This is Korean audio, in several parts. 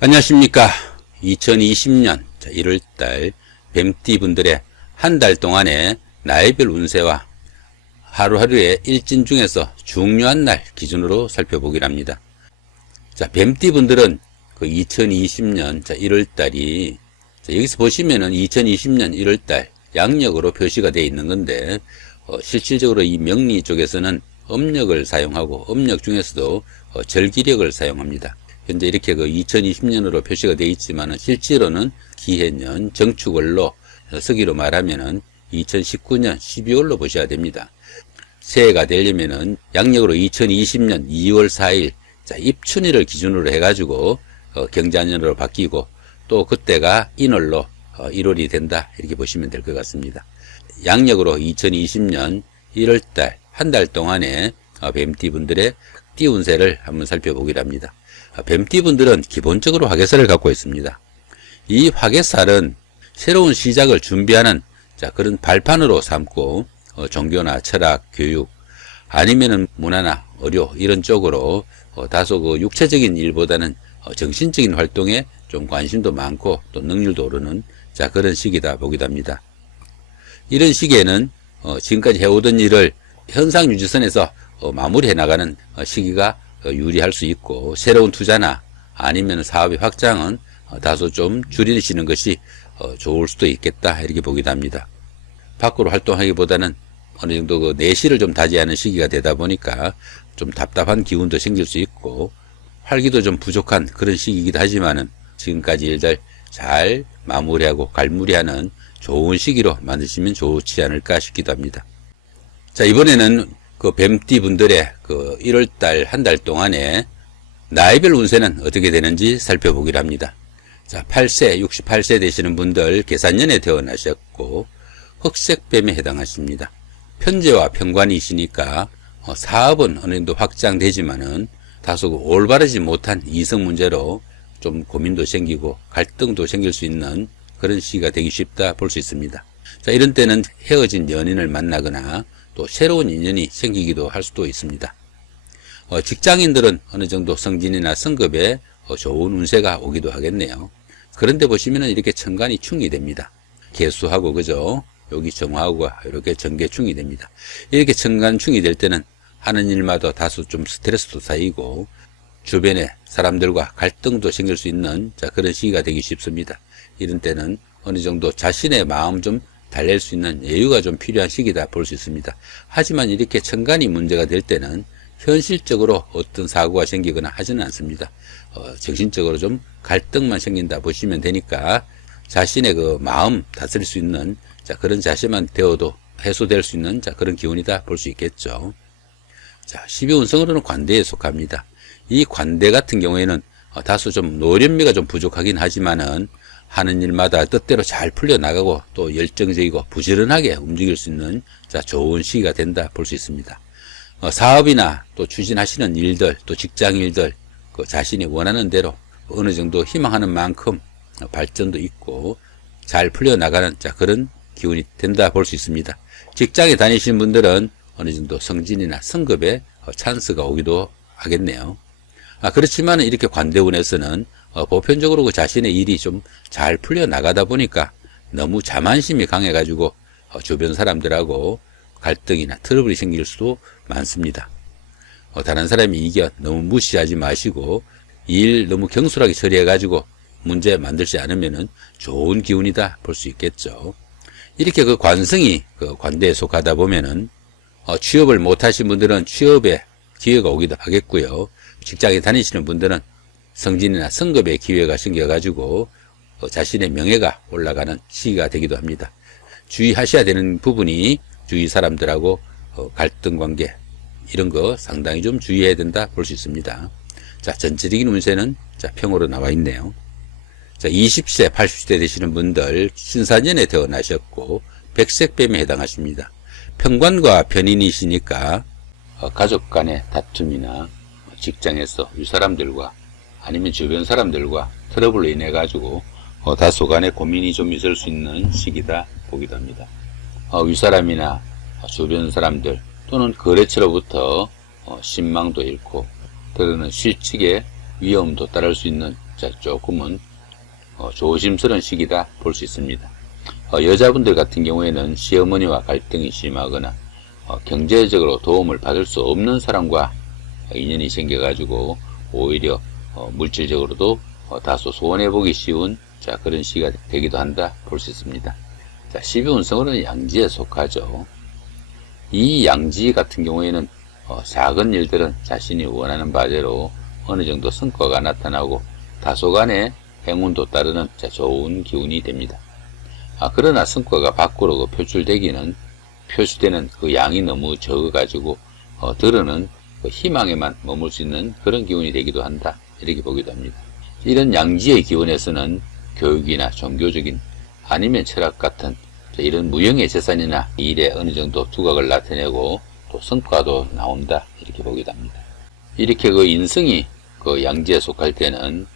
안녕하십니까. 2020년 1월달 뱀띠분들의 한 달 동안의 나이별 운세와 하루하루의 일진 중에서 중요한 날 기준으로 살펴보기로 합니다. 자, 뱀띠분들은 그 2020년 1월달이 여기서 보시면은 2020년 1월달 양력으로 표시가 되어 있는 건데 실질적으로 이 명리 쪽에서는 음력을 사용하고 음력 중에서도 절기력을 사용합니다. 현재 이렇게 그 2020년으로 표시가 되어 있지만은 실제로는 기해년 정축월로 서기로 말하면은 2019년 12월로 보셔야 됩니다. 새해가 되려면은 양력으로 2020년 2월 4일 입춘일을 기준으로 해가지고 경자년으로 바뀌고 또 그때가 인월로 1월이 된다 이렇게 보시면 될 것 같습니다. 양력으로 2020년 1월달 한 달 동안의 뱀띠분들의 띠운세를 한번 살펴보기로 합니다. 뱀띠분들은 기본적으로 화개살을 갖고 있습니다. 이 화개살은 새로운 시작을 준비하는 그런 발판으로 삼고 종교나 철학, 교육 아니면은 문화나 의료 이런 쪽으로 다소 그 육체적인 일보다는 정신적인 활동에 좀 관심도 많고 또 능률도 오르는 그런 시기다 보기도 합니다. 이런 시기에는 지금까지 해오던 일을 현상유지선에서 마무리해 나가는 시기가 유리할 수 있고 새로운 투자나 아니면 사업의 확장은 다소 좀 줄이시는 것이 좋을 수도 있겠다 이렇게 보기도 합니다. 밖으로 활동하기보다는 어느 정도 그 내실을 좀 다지하는 시기가 되다 보니까 좀 답답한 기운도 생길 수 있고 활기도 좀 부족한 그런 시기이기도 하지만은 지금까지 일들 잘 마무리하고 갈무리하는 좋은 시기로 만드시면 좋지 않을까 싶기도 합니다. 자, 이번에는 그 뱀띠 분들의 그 1월달 한 달 동안에 나이별 운세는 어떻게 되는지 살펴보기로 합니다. 자, 8세, 68세 되시는 분들 계산년에 태어나셨고 흑색뱀에 해당하십니다. 편제와 편관이시니까 사업은 어느 정도 확장되지만은 다소 올바르지 못한 이성 문제로 좀 고민도 생기고 갈등도 생길 수 있는 그런 시기가 되기 쉽다 볼 수 있습니다. 자, 이런 때는 헤어진 연인을 만나거나 또 새로운 인연이 생기기도 할 수도 있습니다. 직장인들은 어느 정도 승진이나 승급에 좋은 운세가 오기도 하겠네요. 그런데 보시면은 이렇게 천간이 충이 됩니다. 개수하고 그죠? 여기 정화하고가 이렇게 전개충이 됩니다. 이렇게 천간충이 될 때는 하는 일마다 다소 좀 스트레스도 쌓이고 주변의 사람들과 갈등도 생길 수 있는 그런 시기가 되기 쉽습니다. 이런 때는 어느 정도 자신의 마음 좀 달랠 수 있는 여유가 좀 필요한 시기다 볼 수 있습니다. 하지만 이렇게 천간이 문제가 될 때는 현실적으로 어떤 사고가 생기거나 하지는 않습니다. 정신적으로 좀 갈등만 생긴다 보시면 되니까 자신의 그 마음 다스릴 수 있는 그런 자세만 되어도 해소될 수 있는 그런 기운이다 볼 수 있겠죠. 자, 12운성으로는 관대에 속합니다. 이 관대 같은 경우에는 다소 좀 노련미가 좀 부족하긴 하지만은 하는 일마다 뜻대로 잘 풀려나가고 또 열정적이고 부지런하게 움직일 수 있는 좋은 시기가 된다 볼 수 있습니다. 사업이나 또 추진하시는 일들 또 직장 일들 그 자신이 원하는 대로 어느 정도 희망하는 만큼 발전도 있고 잘 풀려나가는 그런 기운이 된다 볼 수 있습니다. 직장에 다니시는 분들은 어느 정도 승진이나 승급에 찬스가 오기도 하겠네요. 그렇지만 이렇게 관대운에서는 보편적으로 그 자신의 일이 좀 잘 풀려나가다 보니까 너무 자만심이 강해가지고 주변 사람들하고 갈등이나 트러블이 생길 수도 많습니다. 다른 사람이 의견 너무 무시하지 마시고 일 너무 경솔하게 처리해가지고 문제 만들지 않으면은 좋은 기운이다 볼 수 있겠죠. 이렇게 그 관성이 그 관대에 속하다 보면은 취업을 못하신 분들은 취업에 기회가 오기도 하겠고요. 직장에 다니시는 분들은 승진이나 승급의 기회가 생겨가지고 자신의 명예가 올라가는 시기가 되기도 합니다. 주의하셔야 되는 부분이 주위 사람들하고 갈등 관계 이런 거 상당히 좀 주의해야 된다 볼 수 있습니다. 자, 전체적인 운세는 평으로 나와 있네요. 자, 20세, 80세 되시는 분들 신사년에 태어나셨고 백색뱀에 해당하십니다. 편관과 편인이시니까 가족 간의 다툼이나 직장에서 윗사람들과 아니면 주변 사람들과 트러블로 인해 가지고 다소 간의 고민이 좀 있을 수 있는 시기다 보기도 합니다. 윗사람이나 주변 사람들 또는 거래처로부터 신망도 잃고 때로는 실직에 위험도 따를 수 있는 자 조금은 조심스러운 시기다 볼 수 있습니다. 여자분들 같은 경우에는 시어머니와 갈등이 심하거나 경제적으로 도움을 받을 수 없는 사람과 인연이 생겨가지고 오히려 물질적으로도 다소 손해보기 쉬운 자 그런 시기가 되기도 한다 볼 수 있습니다. 자 12운성으로는 양지에 속하죠. 이 양지 같은 경우에는 작은 일들은 자신이 원하는 바대로 어느 정도 성과가 나타나고 다소간의 행운도 따르는 자 좋은 기운이 됩니다. 그러나 성과가 밖으로 표출되는 그 양이 너무 적어가지고 들어는 희망에만 머물 수 있는 그런 기운이 되기도 한다 이렇게 보기도 합니다. 이런 양지의 기운에서는 교육이나 종교적인 아니면 철학 같은 이런 무형의 재산이나 일에 어느 정도 두각을 나타내고 또 성과도 나온다 이렇게 보기도 합니다. 이렇게 그 인성이 그 양지에 속할 때는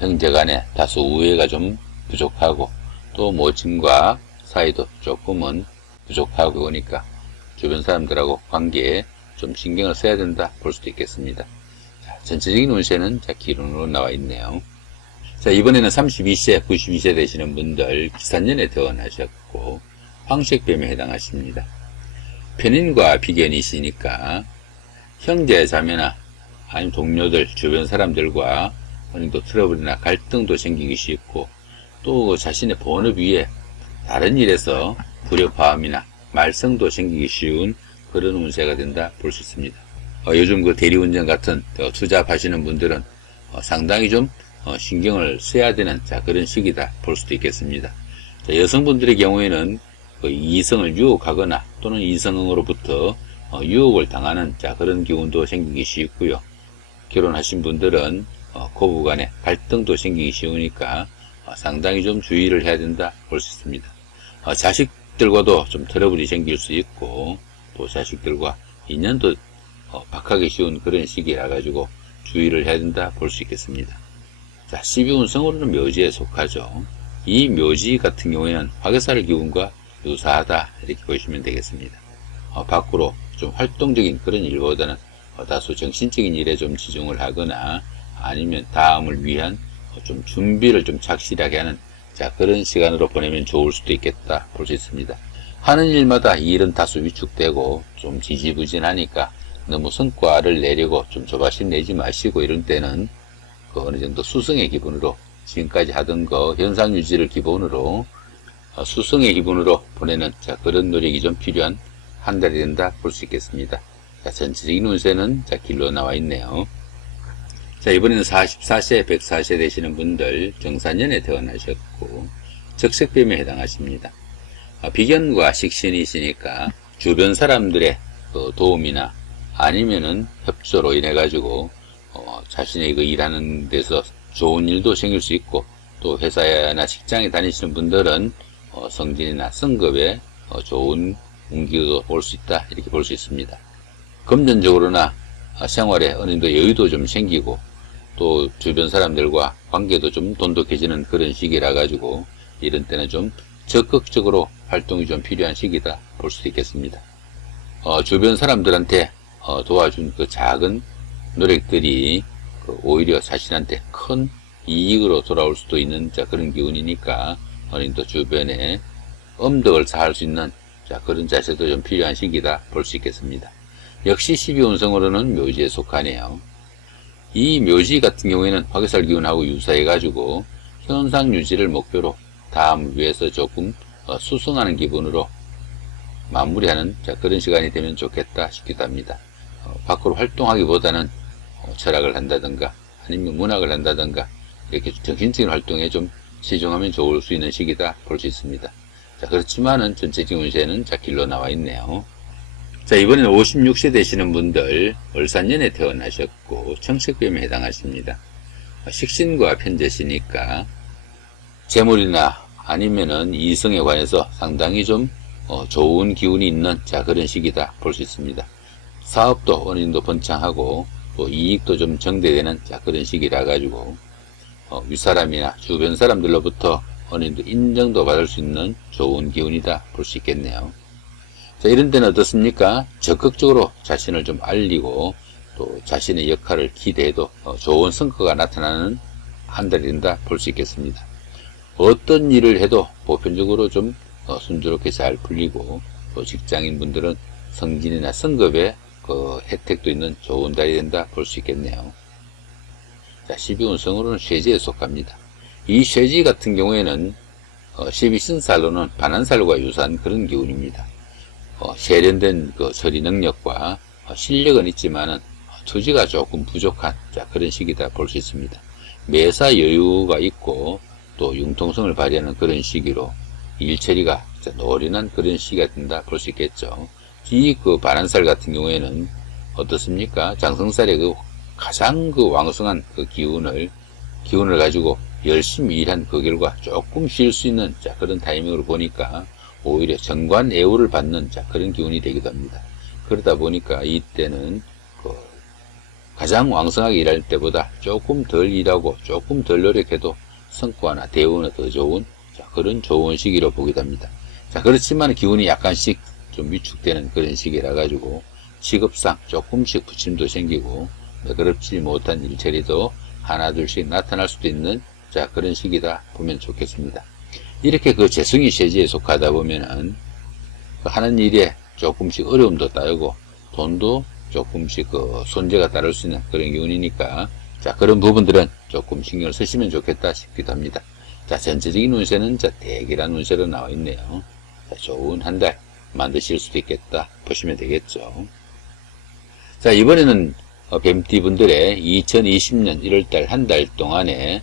형제간에 다소 우애가 좀 부족하고 또 모친과 사이도 조금은 부족하고 그러니까 주변 사람들하고 관계에 좀 신경을 써야 된다 볼 수도 있겠습니다. 자, 전체적인 운세는 자 기론으로 나와 있네요. 자 이번에는 32세, 92세 되시는 분들 기산년에 태어나셨고 황색뱀에 해당하십니다. 편인과 비견이시니까 형제 자매나 아니면 동료들, 주변 사람들과 어느 정도 트러블이나 갈등도 생기기 쉽고 또 자신의 본업 위에 다른 일에서 불협화음이나 말썽도 생기기 쉬운 그런 운세가 된다 볼 수 있습니다. 요즘 그 대리운전 같은 투잡하시는 분들은 상당히 좀 신경을 써야 되는 자 그런 시기다 볼 수도 있겠습니다. 자, 여성분들의 경우에는 그 이성을 유혹하거나 또는 이성으로부터 유혹을 당하는 자 그런 기운도 생기기 쉽고요. 결혼하신 분들은 고부간에 갈등도 생기기 쉬우니까 상당히 좀 주의를 해야 된다 볼 수 있습니다. 자식들과도 좀 트러블이 생길 수 있고 또 자식들과 인연도 박하기 쉬운 그런 시기라 가지고 주의를 해야 된다 볼 수 있겠습니다. 자, 12운성으로는 묘지에 속하죠. 이 묘지 같은 경우에는 화개살 기운과 유사하다 이렇게 보시면 되겠습니다. 밖으로 좀 활동적인 그런 일보다는 다소 정신적인 일에 좀 치중을 하거나 아니면 다음을 위한 좀 준비를 좀 착실하게 하는 자 그런 시간으로 보내면 좋을 수도 있겠다 볼 수 있습니다. 하는 일마다 일은 다소 위축되고 좀 지지부진하니까 너무 성과를 내려고 좀 조바심 내지 마시고 이런 때는 그 어느 정도 수성의 기분으로 지금까지 하던 거 현상 유지를 기본으로 수성의 기분으로 보내는 자 그런 노력이 좀 필요한 한 달이 된다 볼 수 있겠습니다. 자 전체적인 운세는 자 길로 나와 있네요. 자 이번에는 44세, 104세 되시는 분들 정산년에 태어나셨고 적색뱀에 해당하십니다. 비견과 식신이시니까 주변 사람들의 그 도움이나 아니면은 협조로 인해 가지고 자신의 그 일하는 데서 좋은 일도 생길 수 있고 또 회사나 직장에 다니시는 분들은 성진이나 성급에 좋은 운기도 올 수 있다 이렇게 볼 수 있습니다. 금전적으로나 생활에 어느 정도 여유도 좀 생기고 또 주변 사람들과 관계도 좀 돈독해지는 그런 시기라 가지고 이런 때는 좀 적극적으로 활동이 좀 필요한 시기다 볼 수도 있겠습니다. 주변 사람들한테 도와준 그 작은 노력들이 오히려 자신한테 큰 이익으로 돌아올 수도 있는 자 그런 기운이니까 어느 정도 주변에 엄덕을 쌓을 수 있는 자 그런 자세도 좀 필요한 시기다 볼 수 있겠습니다. 역시 12운성으로는 묘지에 속하네요. 이 묘지 같은 경우에는 화개살 기운하고 유사해 가지고 현상 유지를 목표로 다음을 위해서 조금 수승하는 기분으로 마무리하는 자 그런 시간이 되면 좋겠다 싶기도 합니다. 밖으로 활동하기보다는 철학을 한다든가 아니면 문학을 한다든가 이렇게 정신적인 활동에 좀 치중하면 좋을 수 있는 시기다 볼 수 있습니다. 자 그렇지만은 전체적인 운세는 자 길로 나와 있네요. 자 이번에는 56세 되시는 분들 을산년에 태어나셨고 청색뱀에 해당하십니다. 식신과 편재시니까 재물이나 아니면은 이성에 관해서 상당히 좀 좋은 기운이 있는 자 그런 시기다 볼 수 있습니다. 사업도 어느 정도 번창하고 또 이익도 좀 정대되는 자 그런 시기라 가지고 윗사람이나 주변 사람들로부터 어느 정도 인정도 받을 수 있는 좋은 기운이다 볼 수 있겠네요. 자 이런 때는 어떻습니까? 적극적으로 자신을 좀 알리고 또 자신의 역할을 기대해도 좋은 성과가 나타나는 한 달이 된다 볼 수 있겠습니다. 어떤 일을 해도 보편적으로 좀 순조롭게 잘 풀리고, 또 직장인분들은 승진이나 승급의 그 혜택도 있는 좋은 달이 된다 볼 수 있겠네요. 자, 12운성으로는 쇠지에 속합니다. 이 쇠지 같은 경우에는 12신살로는 반한살과 유사한 그런 기운입니다. 세련된 그 처리 능력과 실력은 있지만은 투지가 조금 부족한 그런 시기다 볼 수 있습니다. 매사 여유가 있고 또 융통성을 발휘하는 그런 시기로 일 처리가 노련한 그런 시기가 된다 볼 수 있겠죠. 이 그 반한살 같은 경우에는 어떻습니까? 장성살의 그 가장 그 왕성한 그 기운을 가지고 열심히 일한 그 결과 조금 쉴 수 있는 그런 타이밍으로 보니까 오히려 정관애우를 받는 그런 기운이 되기도 합니다. 그러다 보니까 이때는 그 가장 왕성하게 일할 때보다 조금 덜 일하고 조금 덜 노력해도 성과나 대우는 더 좋은 그런 좋은 시기로 보기도 합니다. 그렇지만 기운이 약간씩 좀 위축되는 그런 시기라 가지고 직업상 조금씩 부침도 생기고 매끄럽지 못한 일처리도 하나 둘씩 나타날 수도 있는 그런 시기다 보면 좋겠습니다. 이렇게 그 재성이 쇠지에 속하다 보면은 하는 일에 조금씩 어려움도 따르고 돈도 조금씩 그 손재가 따를 수 있는 그런 기운이니까 그런 부분들은 조금 신경을 쓰시면 좋겠다 싶기도 합니다. 전체적인 운세는 대기란 운세로 나와 있네요. 좋은 한 달 만드실 수도 있겠다 보시면 되겠죠. 이번에는 뱀띠분들의 2020년 1월달 한 달 동안의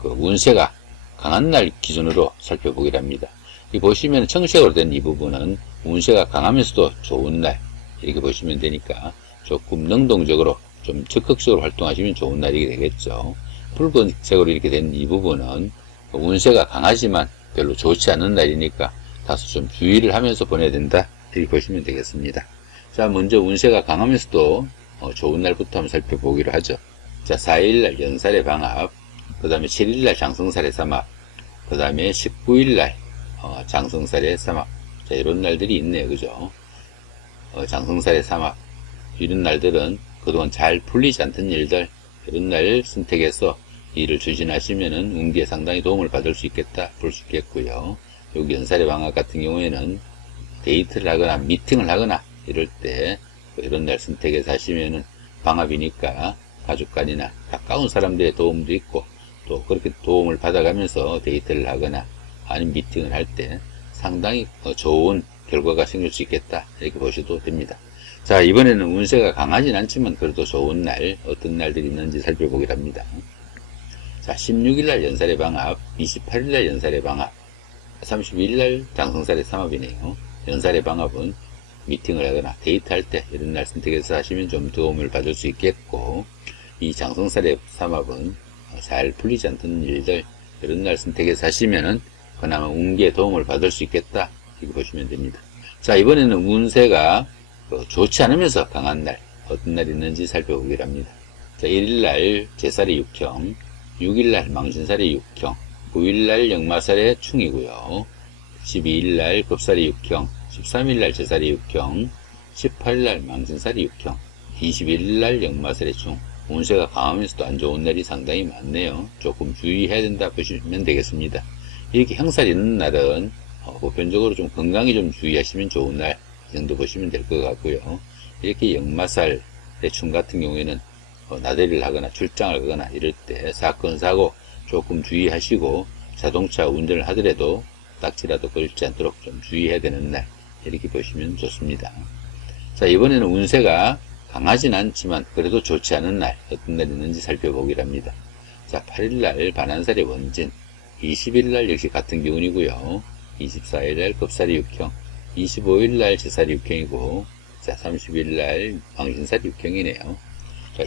그 운세가 강한 날 기준으로 살펴보기로 합니다. 이 보시면 청색으로 된 이 부분은 운세가 강하면서도 좋은 날 이렇게 보시면 되니까 조금 능동적으로 좀 적극적으로 활동하시면 좋은 날이 되겠죠. 붉은색으로 이렇게 된 이 부분은 운세가 강하지만 별로 좋지 않은 날이니까 다소 좀 주의를 하면서 보내야 된다 이렇게 보시면 되겠습니다. 먼저 운세가 강하면서도 좋은 날부터 한번 살펴보기로 하죠. 4일날 연살의 방합, 그 다음에 7일날 장성살의 삼합, 그 다음에 19일날 장성살의 삼합. 이런 날들이 있네요. 그죠? 장성살의 삼합. 이런 날들은 그동안 잘 풀리지 않던 일들, 이런 날 선택해서 일을 추진하시면은 운기에 상당히 도움을 받을 수 있겠다 볼 수 있겠고요. 여기 연살의 방합 같은 경우에는 데이트를 하거나 미팅을 하거나 이럴 때 이런 날 선택해서 하시면은 방합이니까 가족 간이나 가까운 사람들의 도움도 있고 또 그렇게 도움을 받아가면서 데이트를 하거나 아니면 미팅을 할 때 상당히 좋은 결과가 생길 수 있겠다 이렇게 보셔도 됩니다. 이번에는 운세가 강하진 않지만 그래도 좋은 날 어떤 날들이 있는지 살펴보기로 합니다. 16일날 연살의 방합, 28일날 연살의 방합, 31일날 장성살의 삼합이네요. 연살의 방합은 미팅을 하거나 데이트할 때 이런 날 선택해서 하시면 좀 도움을 받을 수 있겠고, 이 장성살의 삼합은 잘 풀리지 않던 일들 이런 날 선택해서 하시면은 그나마 운기에 도움을 받을 수 있겠다 이렇게 보시면 됩니다. 이번에는 운세가 좋지 않으면서 강한 날 어떤 날이 있는지 살펴보기로 합니다. 1일날 제살의 육형, 6일날 망신살의 육형, 9일날 역마살의 충이고요. 12일날 급살의 육형, 13일날 제살의 육형, 18일날 망신살의 육형, 21일날 역마살의 충. 운세가 강하면서도 안 좋은 날이 상당히 많네요. 조금 주의해야 된다 보시면 되겠습니다. 이렇게 형살이 있는 날은 보편적으로 좀 건강에 좀 주의하시면 좋은 날 이 정도 보시면 될 것 같고요. 이렇게 역마살의 충 같은 경우에는 나들이를 하거나 출장을 가거나 이럴 때 사건 사고 조금 주의하시고 자동차 운전을 하더라도 딱지라도 걸지 않도록 좀 주의해야 되는 날 이렇게 보시면 좋습니다. 이번에는 운세가 강하진 않지만 그래도 좋지 않은 날 어떤 날이 있는지 살펴보기로 합니다. 8일날 반한살의 원진, 20일날 역시 같은 기운이고요. 24일날 급살의 육형, 25일날 제살의 육형이고 30일날 망신살의 육형이네요.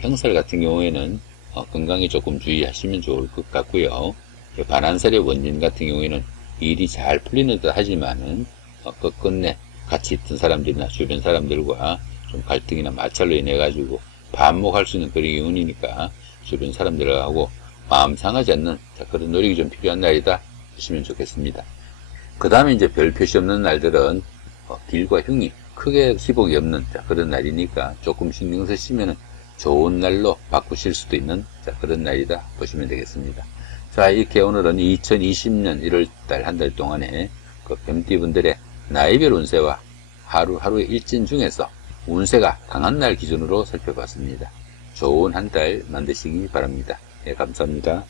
형살 같은 경우에는 건강에 조금 주의하시면 좋을 것 같고요. 반한살의 원진 같은 경우에는 일이 잘 풀리는 듯 하지만은 끝끝내 같이 있던 사람들이나 주변 사람들과 좀 갈등이나 마찰로 인해 가지고 반목할 수 있는 그런 기운이니까 주변 사람들하고 마음 상하지 않는 그런 노력이 좀 필요한 날이다 하시면 좋겠습니다. 그 다음에 이제 별 표시 없는 날들은 길과 흉이 크게 기복이 없는 그런 날이니까 조금 신경 쓰시면 좋은 날로 바꾸실 수도 있는 그런 날이다 보시면 되겠습니다. 자, 이렇게 오늘은 2020년 1월달 한 달 동안에 그 뱀띠분들의 나이별 운세와 하루하루의 일진 중에서 운세가 강한 날 기준으로 살펴봤습니다. 좋은 한 달 만드시기 바랍니다. 네, 감사합니다.